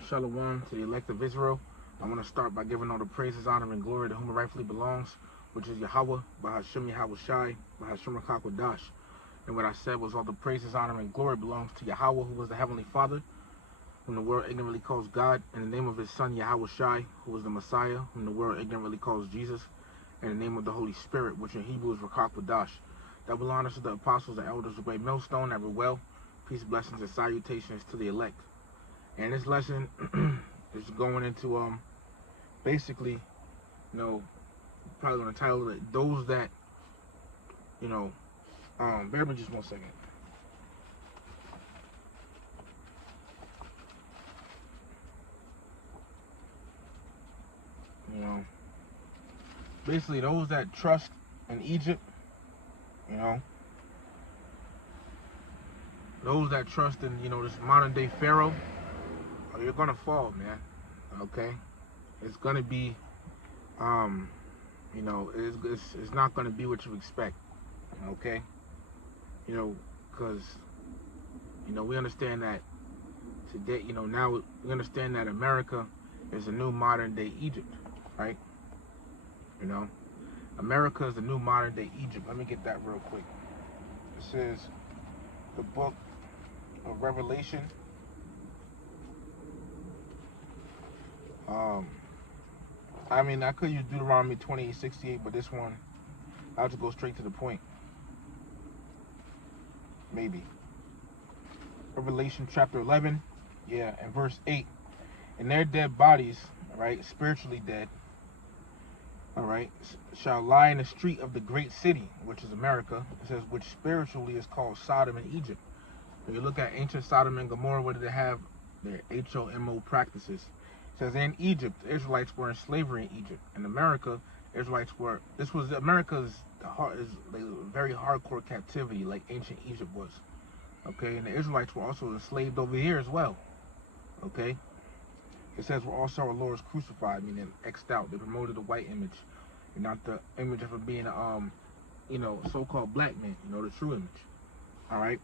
Shalom to the elect of Israel. I want to start by giving all the praises, honor, and glory to whom it rightfully belongs, which is Yahweh, Bahashem Yahweh Shai, Bahashem Rakakwadash. And what I said was all the praises, honor, and glory belongs to Yahweh, who was the Heavenly Father, whom the world ignorantly calls God, in the name of his Son, Yahweh Shai, who was the Messiah, whom the world ignorantly calls Jesus, in the name of the Holy Spirit, which in Hebrew is Rakakwadash. Double honors to the apostles and elders of Great Millstone that were well. Peace, blessings, and salutations to the elect. And this lesson is going into basically, probably gonna title it those that, bear with me just 1 second. Basically those that trust in Egypt, those that trust in, this modern day Pharaoh, you're gonna fall, man. Okay, it's gonna be, it's not gonna be what you expect. Okay, because we understand that today, now we understand that America is a new modern day Egypt, right? America is the new modern day Egypt. Let me get that real quick. This is the book of Revelation. I could use Deuteronomy 28:68, but this one, I'll just go straight to the point. Maybe. Revelation chapter 11, and verse 8. And their dead bodies, right, spiritually dead, all right, shall lie in the street of the great city, which is America. It says, which spiritually is called Sodom and Egypt. When you look at ancient Sodom and Gomorrah, what did they have? Their HOMO practices. It says in Egypt, the Israelites were in slavery in Egypt. In America, Israelites were, America's very hardcore captivity like ancient Egypt was. Okay, and the Israelites were also enslaved over here as well. Okay, it says we're also our Lord is crucified, meaning X'd out. They promoted the white image, and not the image of it being so-called black man, the true image. All right,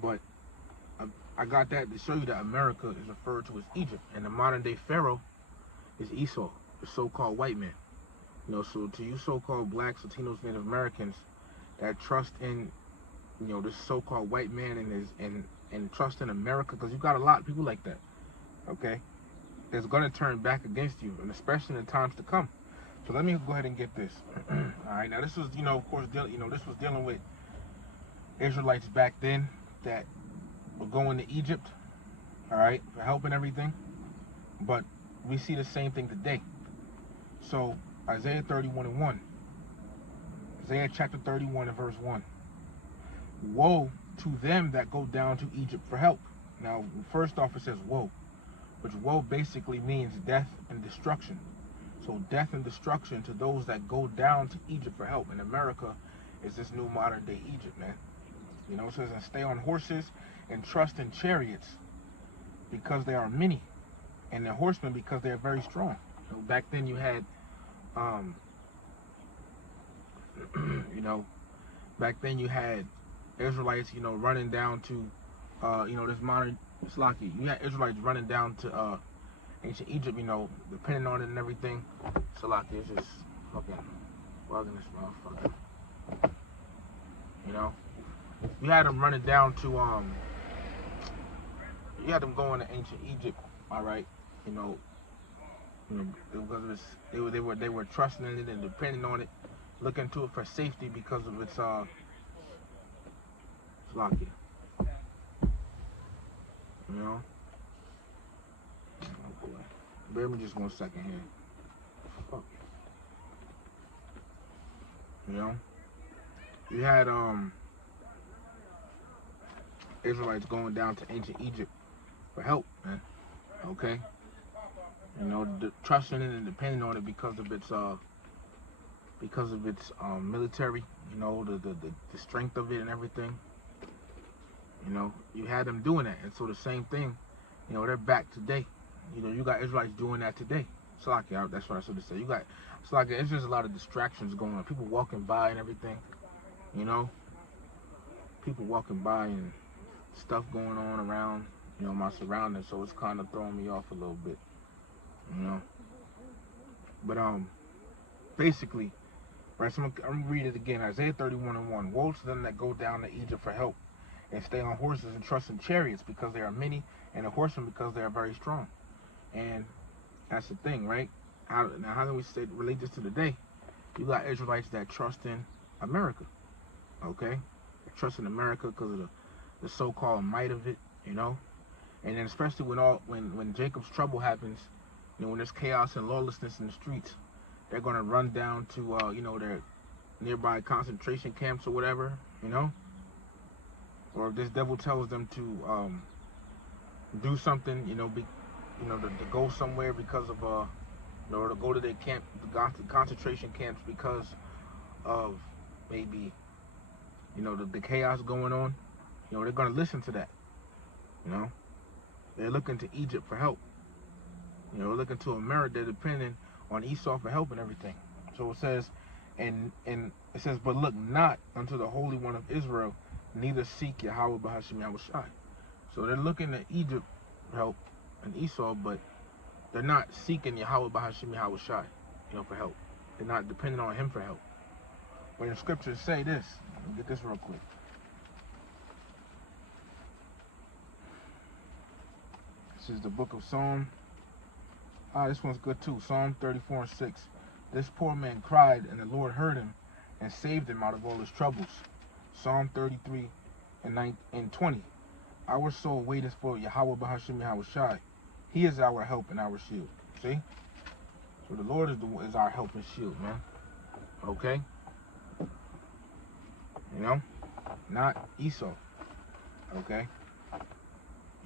but I got that to show you that America is referred to as Egypt, and the modern day Pharaoh is Esau, the so-called white man. So to you so-called blacks, Latinos, Native Americans that trust in, this so-called white man and trust in America, because you got a lot of people like that. Okay, it's gonna turn back against you, and especially in the times to come. So let me go ahead and get this. All right, now this was, of course, this was dealing with Israelites back then that were going to Egypt, all right, for help and everything. But we see the same thing today. So Isaiah 31:1. Isaiah chapter 31 and verse 1. Woe to them that go down to Egypt for help. Now, first off, it says woe, which woe basically means death and destruction. So death and destruction to those that go down to Egypt for help. And America is this new modern day Egypt, man. It says, and stay on horses and trust in chariots because they are many, and the horsemen because they are very strong. Back then you had, back then you had Israelites, running down to, this modern Slaki. You had Israelites running down to ancient Egypt, depending on it and everything. Slaki is just fucking bugging this motherfucker. You had them running down to you had them going to ancient Egypt, all right, because they were trusting in it and depending on it, looking to it for safety because of its Slaki. Oh boy. Bear me just 1 second here. Fuck. You had Israelites going down to ancient Egypt for help, man. Okay, trusting it and depending on it because of its military, the strength of it and everything. You had them doing that, and so the same thing, they're back today. You got Israelites doing that today. Slaki, that's what I should have said. You got Slaki. It's just a lot of distractions going on. People walking by and everything. People walking by and stuff going on around. you know, my surroundings, so it's kind of throwing me off a little bit, you know. But basically, right. So I'm gonna read it again. Isaiah 31:1. Woe to them that go down to Egypt for help, and stay on horses and trust in chariots, because they are many, and the horsemen because they are very strong. And that's the thing, right? How do we relate this to today? You got Israelites that trust in America, okay? They trust in America because of the so-called might of it, you know. And then especially when Jacob's trouble happens, you know, when there's chaos and lawlessness in the streets, they're gonna run down to you know, their nearby concentration camps or whatever, you know. Or if this devil tells them to do something, you know, to go somewhere because of you know, to go to their camp, the concentration camps because of maybe, you know, the chaos going on, you know, they're gonna listen to that, you know. They're looking to Egypt for help. You know, they're looking to America. They're depending on Esau for help and everything. So it says, and it says, but look not unto the Holy One of Israel, neither seek Yahweh Bahashim Yahushai. So they're looking to Egypt for help and Esau, but they're not seeking Yahweh Bahashim Yahushai, you know, for help. They're not depending on him for help. When the scriptures say this, let me get this real quick. This is the book of Psalm. This one's good too. Psalm 34:6. This poor man cried, and the Lord heard him and saved him out of all his troubles. Psalm 33:20. Our soul waiteth for Yahweh Bahashim Yahushai. He is our help and our shield. See? So the Lord is our help and shield, man. Okay? You know? Not Esau. Okay?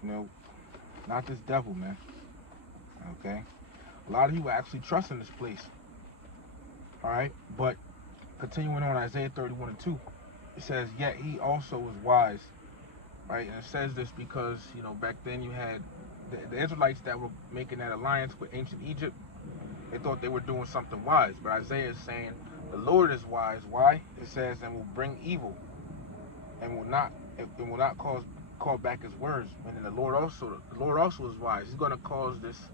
You know, not this devil, man. Okay? A lot of people actually trust in this place. Alright? But continuing on Isaiah 31:2, it says, yet he also was wise. Right? And it says this because, you know, back then you had the Israelites that were making that alliance with ancient Egypt. They thought they were doing something wise. But Isaiah is saying the Lord is wise. Why? It says, and will bring evil and will not call back his words. And then the Lord also is wise. He's gonna cause this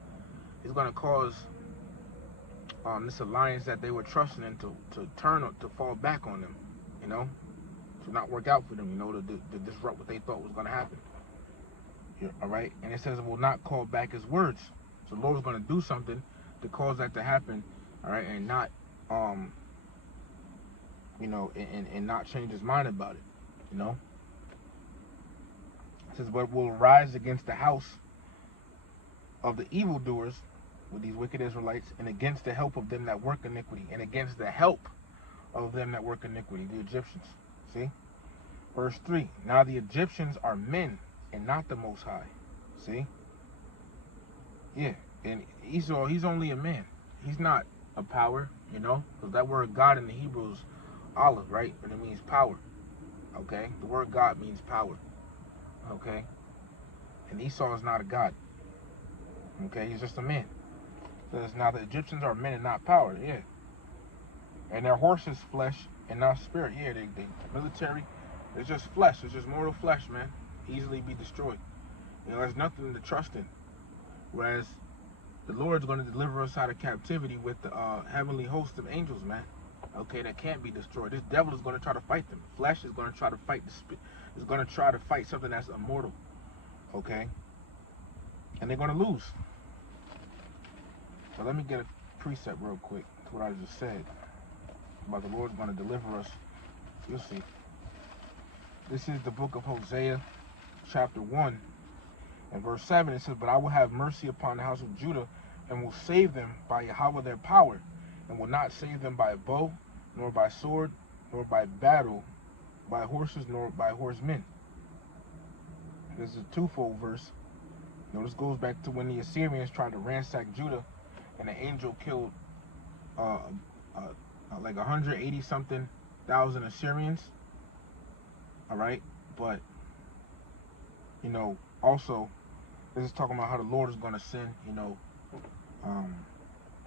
this alliance that they were trusting in to fall back on them, you know, to not work out for them, you know, to disrupt what they thought was gonna happen. All right, and it says it will not call back his words. So the Lord is gonna do something to cause that to happen, all right, and not you know, and not change his mind about it, you know. It says, but will rise against the house of the evildoers, with these wicked Israelites, and against the help of them that work iniquity, and against the help of them that work iniquity, the Egyptians. See? Verse 3, now the Egyptians are men and not the Most High. See? Yeah, and Esau, he's only a man. He's not a power, you know, because that word God in the Hebrew is olive, right? And it means power. Okay? The word God means power. Okay? And Esau is not a god. Okay? He's just a man. Says, now the Egyptians are men and not power. Yeah. And their horse is flesh and not spirit. Yeah, they military. It's just flesh. It's just mortal flesh, man. Easily be destroyed. You know, there's nothing to trust in. Whereas the Lord's going to deliver us out of captivity with the heavenly host of angels, man. Okay, that can't be destroyed. This devil is going to try to fight them. Flesh is going to try to fight the spirit. Is going to try to fight something that's immortal. Okay, and they're going to lose. So let me get a precept real quick to what I just said about the Lord's going to deliver us. You'll see. This is the book of Hosea, chapter 1, and verse 7. It says, but I will have mercy upon the house of Judah, and will save them by Yahweh their power, and will not save them by bow, nor by sword, nor by battle, by horses, nor by horsemen. This is a twofold verse. You know, this goes back to when the Assyrians tried to ransack Judah, and the angel killed like 180 something thousand Assyrians. All right, but you know, also this is talking about how the Lord is going to send, you know,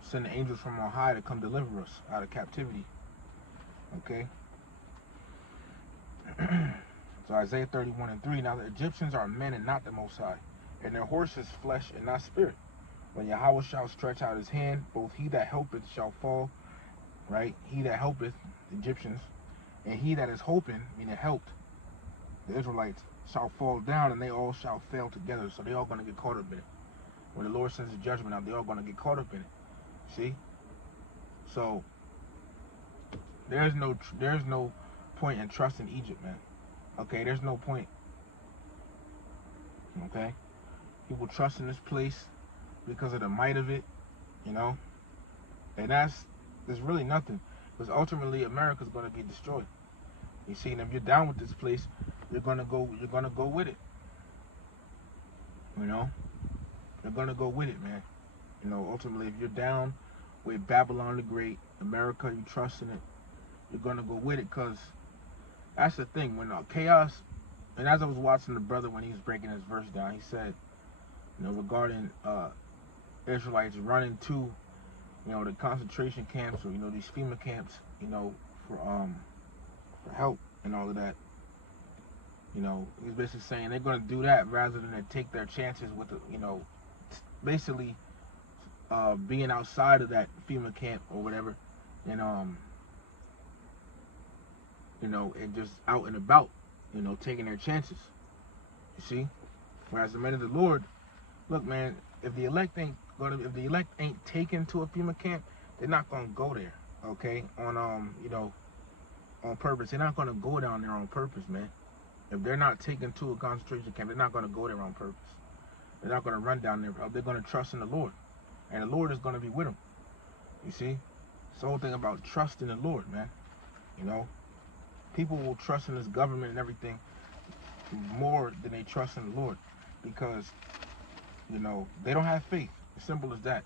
send the angels from on high to come deliver us out of captivity. Okay. So Isaiah 31:3. Now the Egyptians are men and not the Most High. and their horses flesh and not spirit. When Yahweh shall stretch out his hand, both he that helpeth shall fall, right? He that helpeth, the Egyptians, and he that is hoping, meaning helped, the Israelites, shall fall down, and they all shall fail together. So they all going to get caught up in it. When the Lord sends the judgment out, they all going to get caught up in it. See? So there's no point in trusting Egypt, man. Okay, there's no point. Okay, people trust in this place because of the might of it, you know, and there's really nothing, because ultimately America's going to be destroyed. You see, and if you're down with this place, you're gonna go with it. You know, you're gonna go with it, man. You know, ultimately, if you're down with Babylon the Great, America, you trust in it, you're gonna go with it, because that's the thing. When chaos, and as I was watching the brother when he was breaking his verse down, he said, you know, regarding Israelites running to, you know, the concentration camps, or, you know, these FEMA camps, you know, for help and all of that. You know, he's basically saying they're going to do that rather than take their chances with, you know, basically being outside of that FEMA camp or whatever, and you know, and just out and about, you know, taking their chances. You see, whereas the men of the Lord, look, man, if the elect ain't taken to a FEMA camp, they're not gonna go there. Okay, on you know, on purpose. They're not gonna go down there on purpose, man. If they're not taken to a concentration camp, they're not gonna go there on purpose. They're not gonna run down there. They're gonna trust in the Lord, and the Lord is gonna be with them. You see, it's the whole thing about trusting the Lord, man. You know, people will trust in this government and everything more than they trust in the Lord, because, you know, they don't have faith. As simple as that.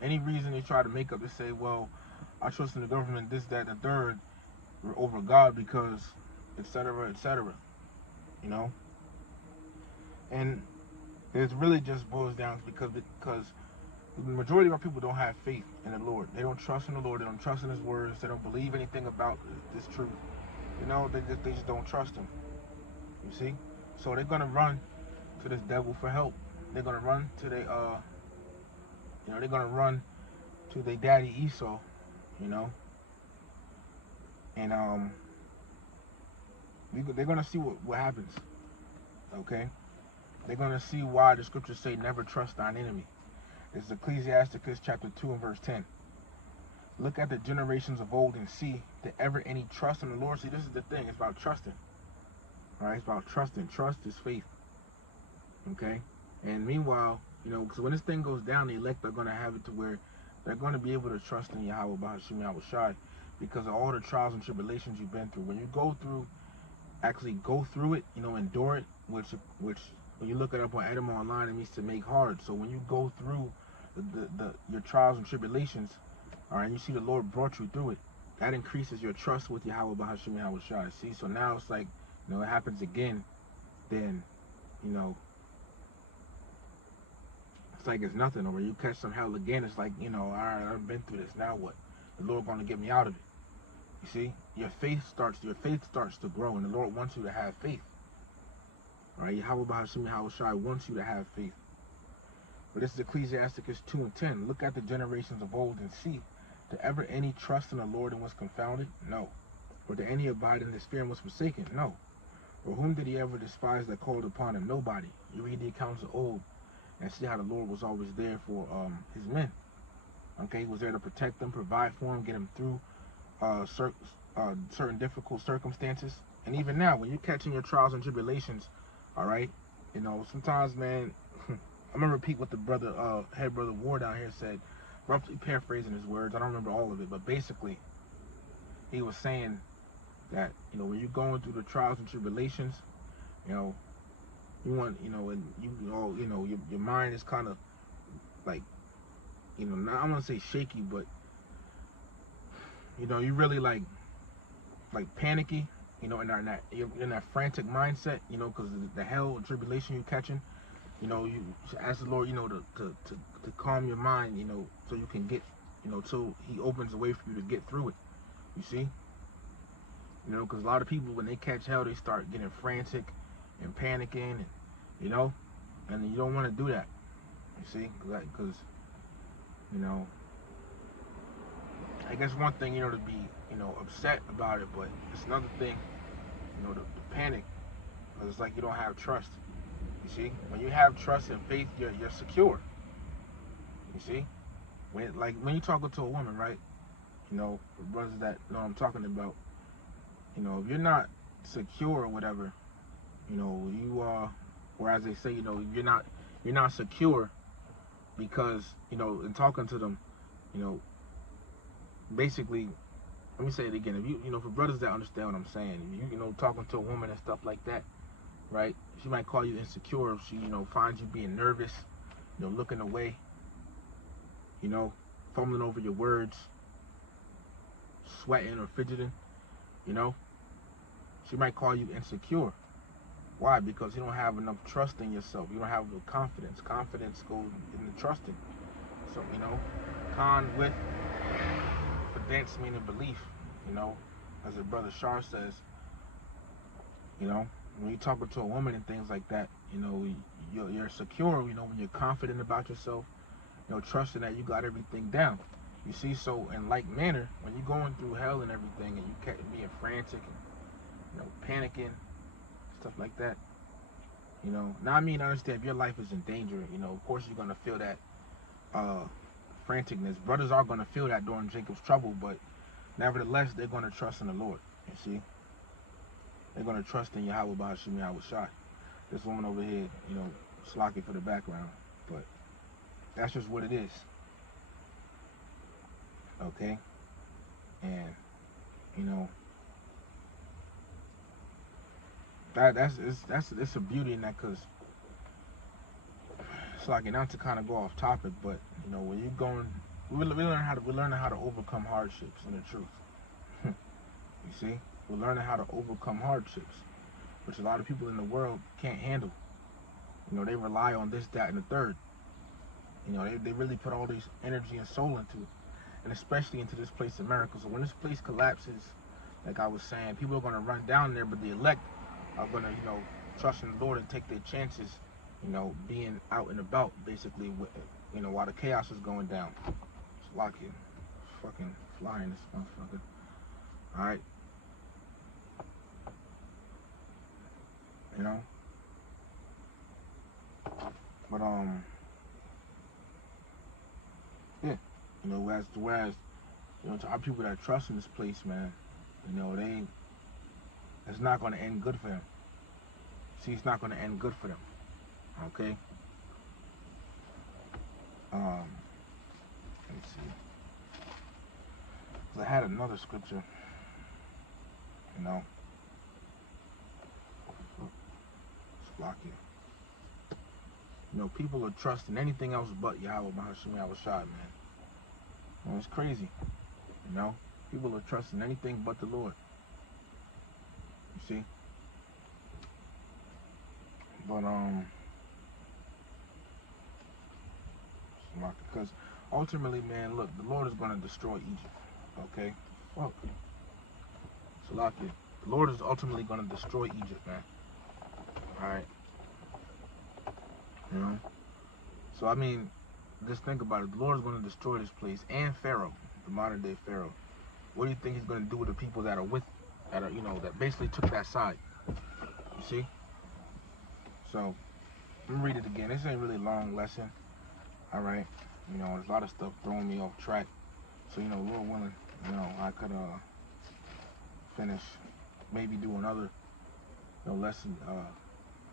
Any reason they try to make up to say, well, I trust in the government, this, that, and the third, over God, because, etc., etc. You know, and it really just boils down because the majority of our people don't have faith in the Lord. They don't trust in the Lord. They don't trust in His words. They don't believe anything about this truth. You know, they just don't trust Him. You see, so they're gonna run to this devil for help. They're gonna run to their you know, they're gonna run to their daddy Esau. You know, and they're gonna see what happens. Okay, they're gonna see why the scriptures say never trust thine enemy. It's Ecclesiasticus chapter 2 and verse 10. Look at the generations of old and see that ever any trust in the Lord. See, this is the thing. It's about trusting. All right, it's about trusting. Trust is faith. Okay, and meanwhile, you know, because when this thing goes down, the elect are gonna have it to where they're gonna be able to trust in Yahweh Bahashim Yahweh Shai, because of all the trials and tribulations you've been through. When you actually go through it, you know, endure it, which when you look it up on Edom Online, it means to make hard. So when you go through your trials and tribulations, all right, and you see the Lord brought you through it, that increases your trust with Yahweh Bahashim Yahweh Shai. See, so now it's like, you know, it happens again, then, you know, it's like it's nothing. Or when you catch some hell again, it's like, you know, all right, I've been through this. Now what? The Lord going to get me out of it. You see, your faith starts to grow, and the Lord wants you to have faith. All right, Yahweh Bahashim Yahweh Shai wants you to have faith. But this is Ecclesiasticus 2 and 10. Look at the generations of old and see, did ever any trust in the Lord and was confounded? No. Or did any abide in his fear and was forsaken? No. Or whom did he ever despise that called upon him? Nobody. You read the accounts of old and see how the Lord was always there for his men. Okay, he was there to protect them, provide for them, get them through certain difficult circumstances. And even now, when you're catching your trials and tribulations, all right, you know, sometimes, man, I remember Pete, what the brother, head brother War down here said, roughly paraphrasing his words. I don't remember all of it, but basically, he was saying that, you know, when you're going through the trials and tribulations, you know, you want, you know, and you all, you know, your mind is kind of like, you know, not, I want to say shaky, but, you know, you really like panicky, you know, in that frantic mindset, you know, because the hell and tribulation you're catching. You know, you ask the Lord, you know, to calm your mind, you know, so you can get, you know, so He opens a way for you to get through it. You see? You know, because a lot of people, when they catch hell, they start getting frantic and panicking, and, you know, And you don't want to do that. You see, because you know, I guess one thing, to be, upset about it, but it's another thing, to panic, because it's like you don't have trust. You see, when you have trust and faith, you're secure. You see, when you're talking to a woman, right? Brothers that know what I'm talking about. If you're not secure or whatever, you or as they say, you're not secure because in talking to them, you know, basically, let me say it again. If for brothers that understand what I'm saying, if talking to a woman and stuff like that, right? She might call you insecure if she, finds you being nervous, looking away, you know, fumbling over your words, sweating or fidgeting, you know. She might call you insecure. Why? Because you don't have enough trust in yourself. You don't have no confidence. Confidence goes into trusting. So, con with fidence meaning belief, as a brother Shar says, when you're talking to a woman and things like that, you're secure, when you're confident about yourself, trusting that you got everything down. You see, so in like manner, when you're going through hell and everything and you kept being frantic and, panicking, stuff like that, now I mean, I understand if your life is in danger, of course you're going to feel that franticness. Brothers are going to feel that during Jacob's trouble, but nevertheless, they're going to trust in the Lord, you see. They're going to trust in Yahweh Bahashim Yahweh Shai. This woman over here, slacking for the background, but that's just what it is. Okay? And, that's a beauty in that, because it's like, not to kind of go off topic, but, when you're going, we're learning how to overcome hardships in the truth. You see? We're learning how to overcome hardships, which a lot of people in the world can't handle. They rely on this, that, and the third. They really put all this energy and soul into it, and especially into this place, America. So when this place collapses, like I was saying, people are going to run down there, but the elect are going to, trust in the Lord and take their chances, being out and about, basically, while the chaos is going down. It's like it. Fucking flying this motherfucker. Alright? But, yeah. Whereas, to our people that trust in this place, man, it's not going to end good for them. See, it's not going to end good for them. Okay? Let me see. 'Cause I had another scripture, it's blocky. People are trusting anything else but Yahweh Bahashim Yahweh Shai, man. It's crazy. People are trusting anything but the Lord. You see? But, because ultimately, man, look, the Lord is going to destroy Egypt. Okay? Fuck. Salakia. The Lord is ultimately going to destroy Egypt, man. Alright? So, I mean, just think about it. The Lord is going to destroy this place and Pharaoh, the modern day Pharaoh. What do you think he's going to do with the people that are that basically took that side? You see? So, let me read it again. This ain't really a long lesson. Alright? There's a lot of stuff throwing me off track. So, Lord willing, I could finish, maybe do another lesson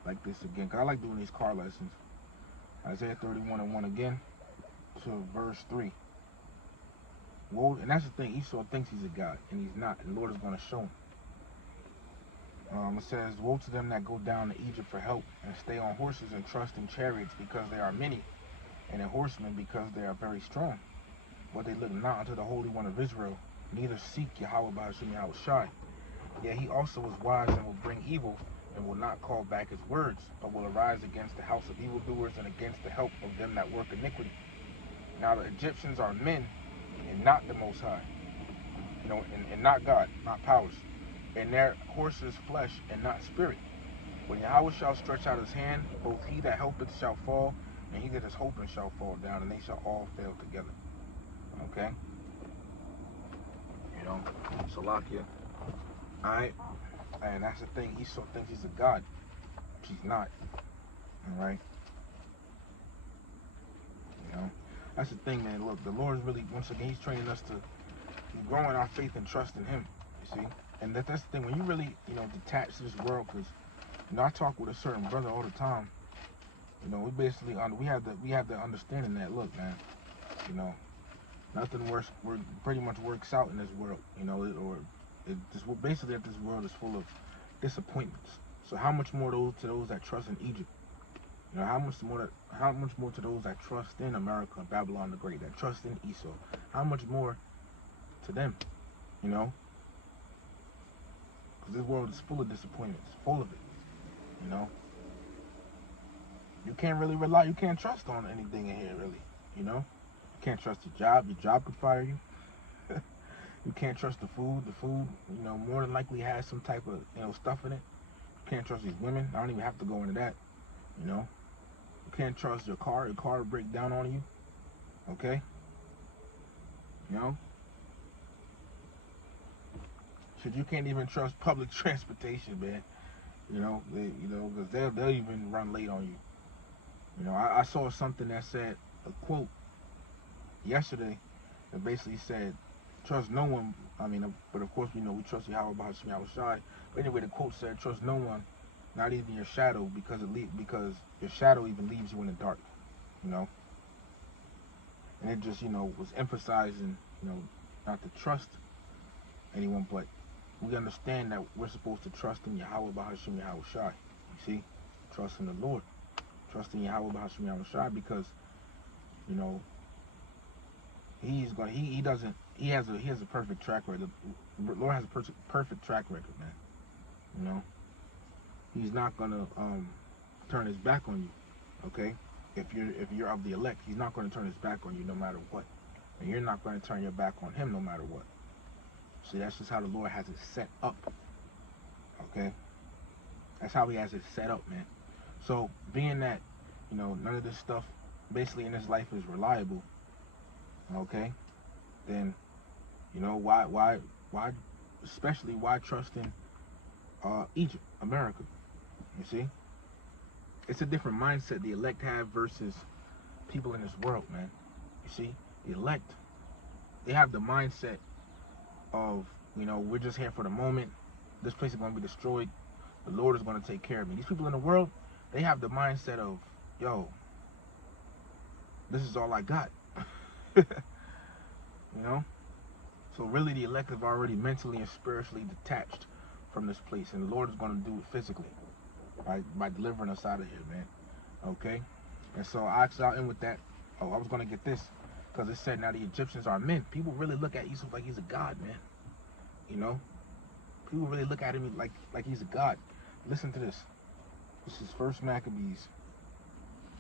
like this again. Because I like doing these car lessons. Isaiah 31:1 again to verse 3. Woe, and that's the thing, Esau thinks he's a god, and he's not. And the Lord is going to show him. It says, woe to them that go down to Egypt for help, and stay on horses and trust in chariots, because they are many, and in horsemen, because they are very strong. But they look not unto the Holy One of Israel, neither seek Yahweh Bahashim Yahweh Shai. Yet he also is wise and will bring evil, and will not call back his words, but will arise against the house of evildoers and against the help of them that work iniquity. Now the Egyptians are men, and not the Most High, and not God, not powers. And their horses flesh, and not spirit. When Yahweh shall stretch out his hand, both he that helpeth shall fall, and he that is hoping shall fall down, and they shall all fail together. Okay? You know, Salakia. Alright? And that's the thing. He so thinks he's a God. He's not. Alright? You know? That's the thing, man. Look, the Lord is really, once again, he's training us to grow in our faith and trust in him. You see? And that's the thing. When you really, detach to this world, because, I talk with a certain brother all the time. We basically, we have the understanding that, look, man, nothing worse, pretty much works out in this world, basically that this world is full of disappointments. So how much more to those that trust in Egypt? How much more to those that trust in America, Babylon the Great, that trust in Esau? How much more to them? Because this world is full of disappointments, full of it. You can't really rely, you can't trust on anything in here, really. You can't trust your job could fire you. You can't trust the food, more than likely has some type of, stuff in it. You can't trust these women, I don't even have to go into that. You can't trust your car will break down on you. Okay? Shit, you can't even trust public transportation, man. Because they'll even run late on you. I saw something that said, a quote yesterday that basically said, trust no one. But of course we trust Yahweh Bahashim Yahushai. But anyway, the quote said, trust no one, not even your shadow, because your shadow even leaves you in the dark. And it just was emphasizing not to trust anyone, but we understand that we're supposed to trust in Yahweh Bahashim Yahushai. You see, trust in the Lord, trust in Yahweh Bahashim Yahushai, because he has a perfect track record. The Lord has a perfect track record, man. He's not gonna turn his back on you. Okay, if you're of the elect, he's not gonna turn his back on you no matter what, and you're not gonna turn your back on him no matter what. See, that's just how the Lord has it set up. Okay, that's how he has it set up, man. So being that none of this stuff basically in this life is reliable, okay, then why especially why trust in Egypt, America? You see, it's a different mindset the elect have versus people in this world, man. You see, the elect, they have the mindset of we're just here for the moment. This place is going to be destroyed. The Lord is going to take care of me. These people in the world, they have the mindset of, yo, this is all I got. So really the elect have already mentally and spiritually detached from this place, and the Lord is going to do it physically by delivering us out of here, man. Okay? And so I'll end with that. Oh, I was going to get this because it said now the Egyptians are men. People really look at Yusuf like he's a god, man. People really look at him like he's a god. Listen to this. This is 1 Maccabees